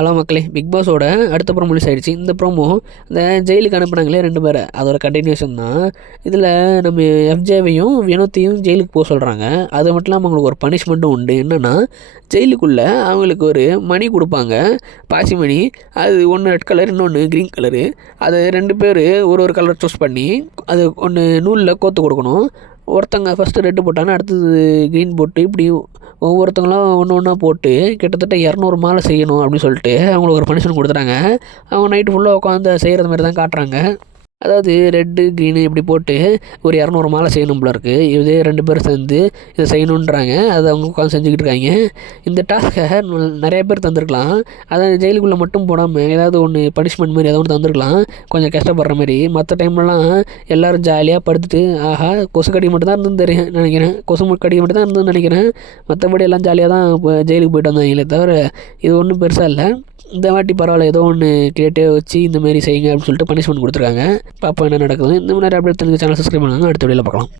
Hello மக்களே, big பாஸோட அடுத்த promo release ஆகிடுச்சு. இந்த ப்ரோமோ இந்த ஜெயிலுக்கு அனுப்புனாங்களே 2 பேரை, அதோட கண்டினியூஷன் தான். இதில் நம்ம எஃப்ஜேவையும் வினோத்தையும் ஜெயிலுக்கு போக சொல்கிறாங்க. அது மட்டும் இல்லாமல் அவங்களுக்கு ஒரு பனிஷ்மெண்ட்டும் உண்டு. என்னென்னா, ஜெயிலுக்குள்ளே அவங்களுக்கு ஒரு மணி கொடுப்பாங்க, பாசி மணி. அது ஒன்று ரெட் கலர், இன்னொன்று க்ரீன் கலரு. அது 2 பேர் ஒரு கலர் சூஸ் பண்ணி அது ஒன்று நூலில் கோர்த்து கொடுக்கணும். ஒருத்தங்க ஃபஸ்ட்டு ரெட்டு போட்டாங்கன்னா அடுத்தது க்ரீன் போட்டு, இப்படி ஒவ்வொருத்தங்களும் ஒன்று ஒன்றா போட்டு கிட்டத்தட்ட 200 மாலை செய்யணும் அப்படின்னு சொல்லிட்டு அவங்களுக்கு ஒரு பனிஷ்மெண்ட் கொடுத்துட்டாங்க. அவங்க நைட்டு ஃபுல்லாக உட்காந்து செய்கிறது மாதிரி தான் காட்டுறாங்க. அதாவது ரெட்டு க்ரீனு இப்படி போட்டு ஒரு 200 மாலை செய்யணும் போல இருக்குது. இதே 2 பேர் சேர்ந்து இதை செய்யணுன்றாங்க. அதை அவங்க உட்காந்து செஞ்சுக்கிட்டு இருக்காங்க. இந்த டாஸ்க்கை நிறைய பேர் தந்திருக்கலாம். அதாவது ஜெயிலுக்குள்ளே மட்டும் போடாமல் ஏதாவது ஒன்று பனிஷ்மெண்ட் மாதிரி ஏதாவது ஒன்று தந்திருக்கலாம், கொஞ்சம் கஷ்டப்படுற மாதிரி. மற்ற டைம்லலாம் எல்லோரும் ஜாலியாக படுத்துட்டு ஆஹா கொசு கடி மட்டும் தான் இருந்துன்னு தெரியும் நினைக்கிறேன், கொசு கடி மட்டும் தான் இருந்துன்னு நினைக்கிறேன். மற்றபடி எல்லாம் ஜாலியாக தான் இப்போ ஜெயிலுக்கு போயிட்டு வந்தாங்களே தவிர இது ஒன்றும் பெருசாக இல்லை. இந்த வாட்டி பரவாயில்ல, ஏதோ ஒன்று கிரியேட்டிவாக வச்சு இந்தமாரி செய்யுங்க அப்படின்னு சொல்லிட்டு பனிஷ்மெண்ட் கொடுத்துருக்காங்க. பாப்பா என்ன நடக்குது. இந்த மாதிரி அப்டேட் தெரிஞ்ச சேனல் சப்ஸ்கிரைப் பண்ணுவாங்க. அடுத்த வீடியோவில் பார்க்கலாம்.